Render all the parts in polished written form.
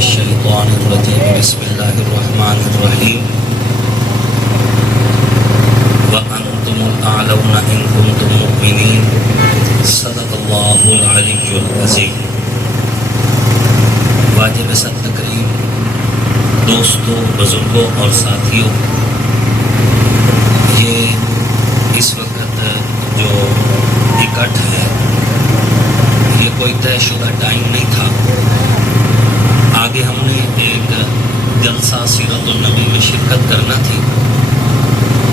الشیطان الرجیم بسم اللہ الرحمن الرحیم وَأَنْتُمُ الْأَعْلَوْنَ إِن كُنتُم مُؤْمِنِينَ صدق اللہ العلی العظیم۔ واجب صد تقریب دوستوں، بزرگوں اور ساتھیوں، یہ اس وقت جو اکٹھ ہے یہ کوئی طے شدہ ٹائم نہیں تھا۔ آگے ہم نے ایک جلسہ سیرت النبی میں شرکت کرنا تھی۔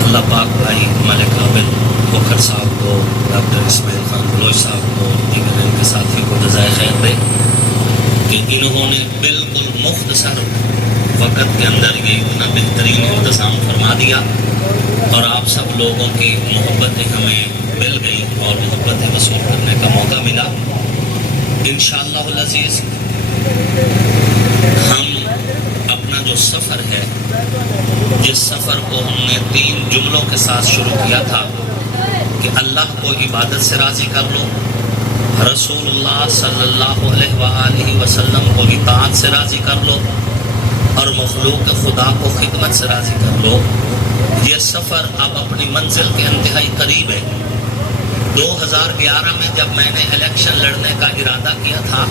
اللہ پاک بھائی ملک عابد بکر صاحب کو، ڈاکٹر اسماعیل خان بلوچ صاحب کو، دیگر ان کے ساتھی کو جزائے خیر دے کہ انہوں نے بالکل مختصر وقت کے اندر یہ اتنا بہترین انتظام فرما دیا اور آپ سب لوگوں کی محبتیں ہمیں مل گئی اور محبتیں وصول کرنے کا موقع ملا۔ انشاءاللہ العزیز ہم اپنا جو سفر ہے، جس سفر کو ہم نے 3 جملوں کے ساتھ شروع کیا تھا کہ اللہ کو عبادت سے راضی کر لو، رسول اللہ صلی اللہ علیہ وآلہ وسلم کو اطاعت سے راضی کر لو اور مخلوق خدا کو خدمت سے راضی کر لو، یہ سفر اب اپنی منزل کے انتہائی قریب ہے۔ 2011 میں جب میں نے الیکشن لڑنے کا ارادہ کیا تھا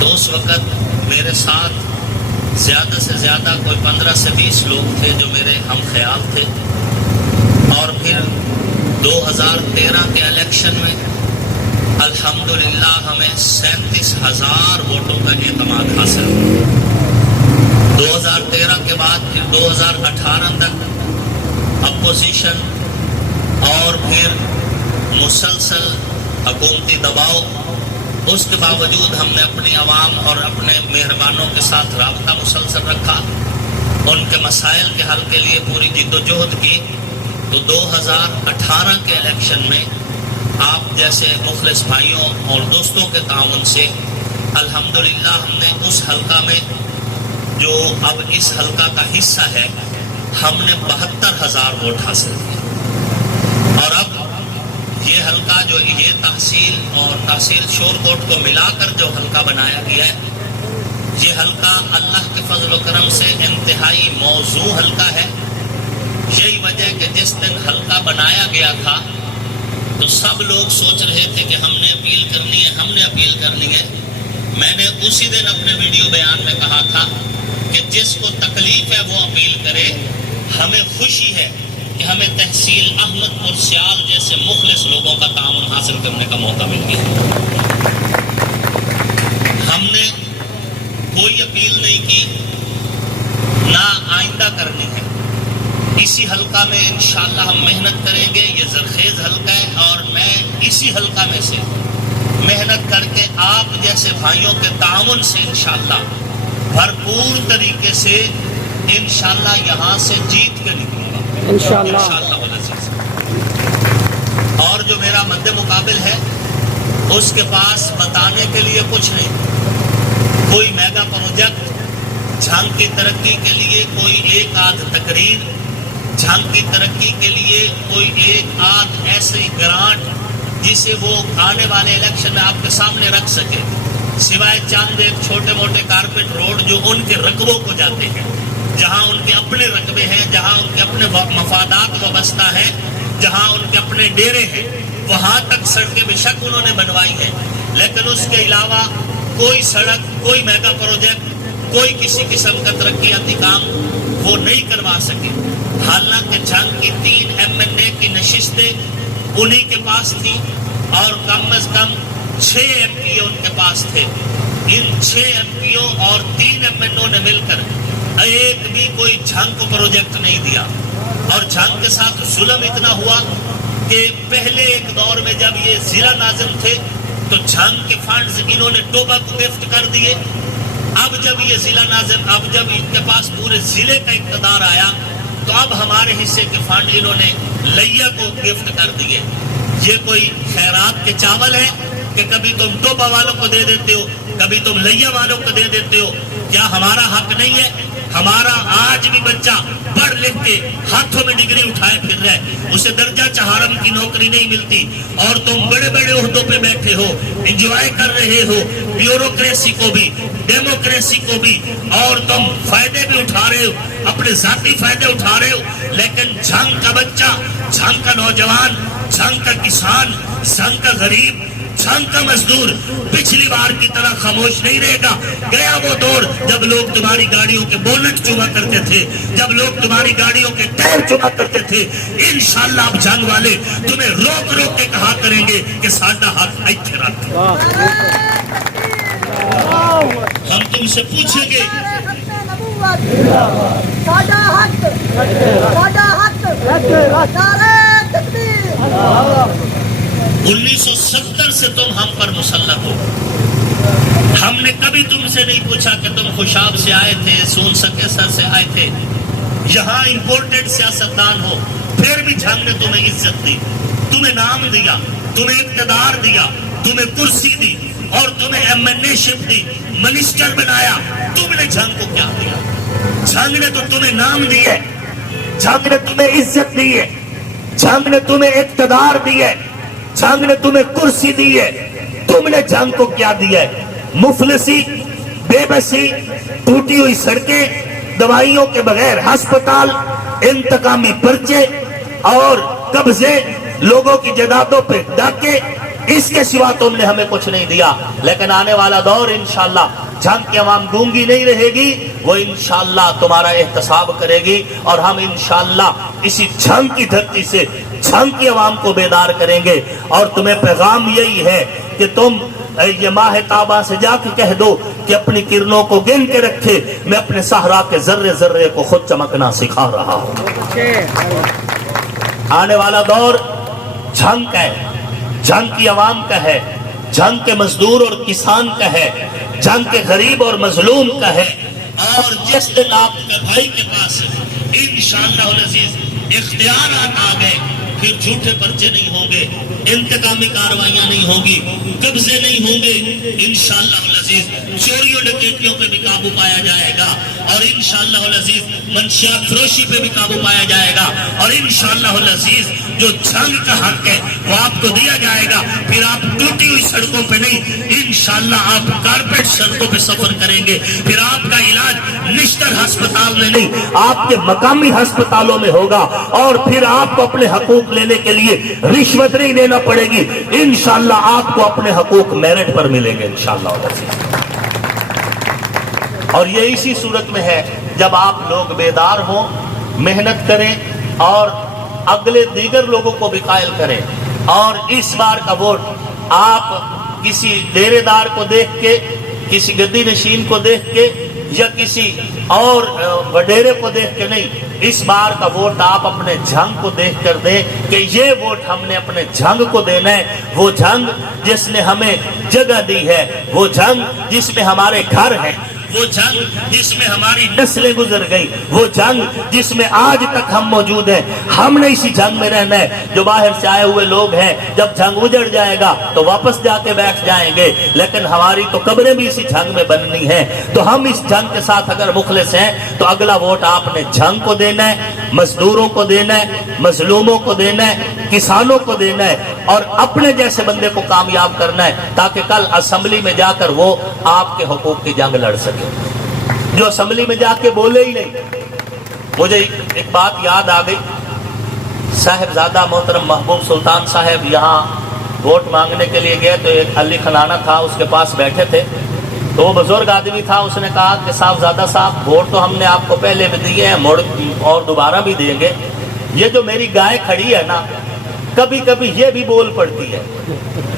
تو اس وقت میرے ساتھ زیادہ سے زیادہ کوئی 15 سے 20 لوگ تھے جو میرے ہم خیال تھے، اور پھر 2013 کے الیکشن میں الحمدللہ ہمیں 37,000 ووٹوں کا اعتماد حاصل ہوا۔ 2013 کے بعد پھر 2018 تک اپوزیشن اور پھر مسلسل حکومتی دباؤ، اس کے باوجود ہم نے اپنی عوام اور اپنے مہربانوں کے ساتھ رابطہ مسلسل رکھا، ان کے مسائل کے حل کے لیے پوری جد و جہد کی۔ تو 2018 کے الیکشن میں آپ جیسے مخلص بھائیوں اور دوستوں کے تعاون سے الحمدللہ ہم نے اس حلقہ میں جو اب اس حلقہ کا حصہ ہے ہم نے 72,000 ووٹ حاصل کیے، اور اب یہ حلقہ جو یہ تحصیل اور تحصیل شورکوٹ کو ملا کر جو حلقہ بنایا گیا ہے، یہ حلقہ اللہ کے فضل و کرم سے انتہائی موزوں حلقہ ہے۔ یہی وجہ کہ جس دن حلقہ بنایا گیا تھا تو سب لوگ سوچ رہے تھے کہ ہم نے اپیل کرنی ہے، ہم نے اپیل کرنی ہے۔ میں نے اسی دن اپنے ویڈیو بیان میں کہا تھا کہ جس کو تکلیف ہے وہ اپیل کرے، ہمیں خوشی ہے کہ ہمیں تحصیل احمد پور سیال جیسے مخلص لوگوں کا تعاون حاصل کرنے کا موقع مل گیا۔ ہم نے کوئی اپیل نہیں کی، نہ آئندہ کرنی ہے۔ اسی حلقہ میں انشاءاللہ ہم محنت کریں گے، یہ زرخیز حلقہ ہے، اور میں اسی حلقہ میں سے محنت کر کے آپ جیسے بھائیوں کے تعاون سے انشاءاللہ بھرپور طریقے سے انشاءاللہ یہاں سے جیت کے نکلوں گا انشاءاللہ والعزیز۔ اور جو میرا مد مقابل ہے اس کے پاس بتانے کے لیے کچھ نہیں، کوئی میگا پروجیکٹ جھنگ کی ترقی کے لیے کوئی ایک آدھ تقریر، جھنگ کی ترقی کے لیے کوئی ایک آدھ ایسی گرانٹ جسے وہ آنے والے الیکشن میں آپ کے سامنے رکھ سکے، سوائے چند ایک چھوٹے موٹے کارپیٹ روڈ جو ان کے رقبوں کو جاتے ہیں، جہاں ان کے اپنے رقبے ہیں، جہاں ان کے اپنے مفادات وابستہ ہیں، جہاں ان کے اپنے ڈیرے ہیں، وہاں تک سڑکیں بے شک انہوں نے بنوائی ہیں، لیکن اس کے علاوہ کوئی سڑک، کوئی میگا پروجیکٹ، کوئی کسی قسم کا ترقیاتی کام وہ نہیں کروا سکے۔ حالانکہ جھنگ کی 3 MNA کی نشستیں انہی کے پاس تھی اور کم از کم 6 MP ان کے پاس تھے۔ ان 6 MP اور 3 MNO نے مل کر ایک بھی کوئی جھنگ کو پروجیکٹ نہیں دیا، اور جھنگ کے ساتھ ظلم اتنا ہوا کہ پہلے ایک دور میں جب یہ ضلع ناظم تھے تو جھنگ کے فنڈز انہوں نے ٹوبا کو گفٹ کر دیے۔ اب جب یہ ضلع ناظم، اب جب ان کے پاس پورے ضلع کا اقتدار آیا تو اب ہمارے حصے کے فنڈ انہوں نے لیا کو گفٹ کر دیے۔ یہ کوئی خیرات کے چاول ہے کہ کبھی تم ٹوبا والوں کو دے دیتے ہو، کبھی تم لیا والوں کو دے دیتے ہو؟ کیا ہمارا حق نہیں ہے؟ ہمارا آج بھی بچہ پڑھ لکھ کے کے ہاتھوں میں ڈگری اٹھائے پھر رہے, اسے درجہ چہارم کی نوکری نہیں ملتی, اور تم بڑے بڑے عہدوں پہ بیٹھے ہو, انجوائے کر رہے ہو بیوروکریسی کو بھی, ڈیموکریسی کو بھی, اور تم فائدے بھی اٹھا رہے ہو, اپنے ذاتی فائدے اٹھا رہے ہو, لیکن جھنگ کا بچہ, جھنگ کا نوجوان, جھنگ کا کسان, جھنگ کا غریب, جھنگ کا مزدور پچھلی بار کی طرح خاموش نہیں رہے گا. گیا وہ دور جب لوگ تمہاری گاڑیوں کے بونٹ چوما کرتے تھے, جب لوگ تمہاری گاڑیوں کے ٹائر چوما کرتے تھے. انشاءاللہ اب جنگ والے تمہیں روک روک کے کہا کریں گے کہ ساڈا ہاتھ ایتھے رکھ. ہم تم سے پوچھیں گے ساڈا حق, ساڈا حق, نعرہ تکبیر. 1970 سے تم ہم پر مسلط ہو. ہم نے کبھی تم سے نہیں پوچھا کہ تم خوشاب سے آئے تھے, سون سکیسر سے آئے تھے, یہاں امپورٹڈ سیاستدان ہو, پھر بھی جھنگ نے تمہیں عزت دی, تمہیں نام دیا, تمہیں اقتدار دیا, تمہیں کرسی دی, اور تمہیں ایمنی شپ دی, منسٹر بنایا. تم نے جھنگ کو کیا دیا؟ جھنگ نے تو تمہیں نام دیے, جھنگ نے تمہیں عزت دی ہے, جھنگ نے تمہیں اقتدار دی ہے, جھنگ نے تمہیں کرسی دی ہے. تم نے جھنگ کو کیا دیا ہے؟ مفلسی, بے بسی, ٹوٹی ہوئی سڑکیں, دوائیوں کے بغیر ہسپتال, انتقامی پرچے اور قبضے, لوگوں کی جائیدادوں پہ ڈاکے. اس کے سوا تم نے ہمیں کچھ نہیں دیا. لیکن آنے والا دور انشاءاللہ جھنگ کی عوام گونگی نہیں رہے گی, وہ انشاءاللہ تمہارا احتساب کرے گی, اور ہم انشاءاللہ اسی جھنگ کی دھرتی سے جھنگ کی عوام کو بیدار کریں گے. اور تمہیں پیغام یہی ہے کہ تم یہ ماہ تابہ سے جا کے کہہ دو کہ اپنی کرنوں کو گن کے رکھے, میں اپنے صحرا کے ذرے ذرے کو خود چمکنا سکھا رہا ہوں. آنے والا دور جھنگ کا ہے, جھنگ کی عوام کا ہے, جھنگ کے مزدور اور کسان کا ہے, جھنگ کے غریب اور مظلوم کا ہے. اور جس دن آپ کا بھائی کے پاس انشاءاللہ العزیز اختیارات آ گئے, پھر جھوٹے پرچے نہیں ہوں گے, انتقامی کاروائیاں نہیں ہوں گی, قبضے نہیں ہوں گے. انشاءاللہ العزیز چوریوں ڈکیتیوں پہ بھی قابو پایا جائے گا, اور انشاءاللہ العزیز منشیات فروشی پہ بھی قابو پایا جائے گا, اور انشاءاللہ العزیز جو جنگ کا حق ہے وہ آپ کو دیا جائے گا. پھر آپ ٹوٹی ہوئی سڑکوں پہ نہیں, انشاءاللہ آپ کارپیٹ سڑکوں پہ سفر کریں گے. پھر آپ کا علاج نشتر ہسپتال میں نہیں, آپ کے مقامی ہسپتالوں میں ہوگا, اور پھر آپ کو اپنے حقوق لینے کے لیے رشوت نہیں دینا پڑے گی. انشاءاللہ آپ کو اپنے حقوق میرٹ پر ملیں گے انشاءاللہ. اور یہ اسی صورت میں ہے جب آپ لوگ بیدار ہوں, محنت کریں, اور اگلے دیگر لوگوں کو بھی قائل کریں. اور اس بار کا ووٹ آپ کسی ڈیرے دار کو دیکھ کے, کسی گدی نشین کو دیکھ کے, یا کسی اور وڈیرے کو دیکھ کے نہیں, اس بار کا ووٹ آپ اپنے جھنگ کو دیکھ کر دیں کہ یہ ووٹ ہم نے اپنے جھنگ کو دینا ہے. وہ جھنگ جس نے ہمیں جگہ دی ہے, وہ جھنگ جس میں ہمارے گھر ہیں, وہ جنگ جس میں ہماری نسلیں گزر گئی, وہ جنگ جس میں آج تک ہم موجود ہیں. ہم نے اسی جنگ میں رہنا ہے. جو باہر سے آئے ہوئے لوگ ہیں, جب جنگ اجڑ جائے گا تو واپس جا کے بیٹھ جائیں گے, لیکن ہماری تو قبریں بھی اسی جنگ میں بننی ہیں. تو ہم اس جنگ کے ساتھ اگر مخلص ہیں تو اگلا ووٹ آپ نے جنگ کو دینا ہے, مزدوروں کو دینا ہے, مظلوموں کو دینا ہے, کسانوں کو دینا ہے, اور اپنے جیسے بندے کو کامیاب کرنا ہے, تاکہ کل اسمبلی میں جا کر وہ آپ کے حقوق کی جنگ لڑ سکے. جو اسمبلی میں جا کے بولے ہی نہیں. مجھے ایک بات یاد آ گئی, صاحبزادہ محترم محبوب سلطان صاحب یہاں ووٹ مانگنے کے لیے گئے, تو ایک علی خنانہ تھا اس کے پاس بیٹھے تھے. تو وہ بزرگ آدمی تھا, اس نے کہا کہ صاحبزادہ صاحب, ووٹ تو ہم نے آپ کو پہلے بھی دیے ہیں, مڑ اور دوبارہ بھی دیں گے. یہ جو میری گائے کھڑی ہے نا, کبھی کبھی یہ بھی بول پڑتی ہے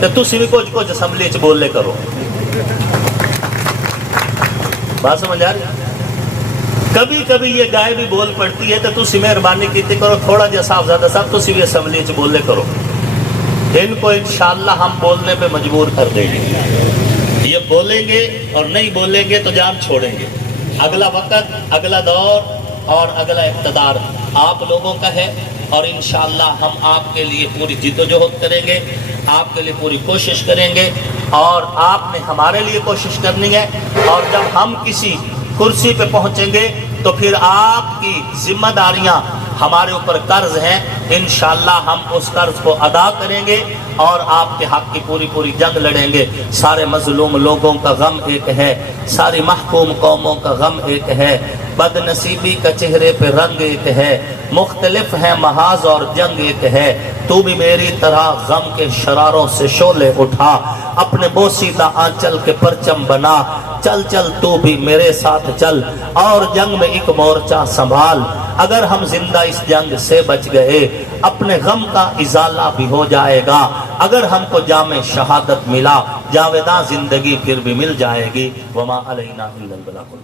کہ تسی بھی کچھ اسمبلی چ بولے کرو. بات سمجھ آ رہی؟ کبھی کبھی یہ گائے بھی بول پڑتی ہے تو تسی مہربانی کیتی کرو, تھوڑا جا صاحبزادہ صاحب تسی بھی اسمبلی چ بولے کرو. ان کو انشاءاللہ ہم بولنے پہ مجبور کر دیں گے. یہ بولیں گے اور نہیں بولیں گے تو جان چھوڑیں گے. اگلا وقت, اگلا دور اور اگلا اقتدار آپ لوگوں کا ہے, اور انشاءاللہ ہم آپ کے لیے پوری جد و جہد کریں گے, آپ کے لیے پوری کوشش کریں گے, اور آپ نے ہمارے لیے کوشش کرنی ہے. اور جب ہم کسی کرسی پہ پہنچیں گے تو پھر آپ کی ذمہ داریاں ہمارے اوپر قرض ہیں، انشاءاللہ ہم اس قرض کو ادا کریں گے اور آپ کے حق کی پوری جنگ لڑیں گے۔ سارے مظلوم لوگوں کا غم ایک ہے، ساری محکوم قوموں کا غم ایک ہے، بد نصیبی کا چہرے پہ رنگ ایک ہے، مختلف ہے محاذ اور جنگ ایک ہے۔ تو بھی میری طرح غم کے شراروں سے شعلے اٹھا، اپنے بوسیدہ آنچل کے پرچم بنا، چل چل تو بھی میرے ساتھ چل اور جنگ میں ایک مورچہ سنبھال۔ اگر ہم زندہ اس جنگ سے بچ گئے اپنے غم کا ازالہ بھی ہو جائے گا، اگر ہم کو جام شہادت ملا جاویداں زندگی پھر بھی مل جائے گی۔ وما علینا الا البلاغ۔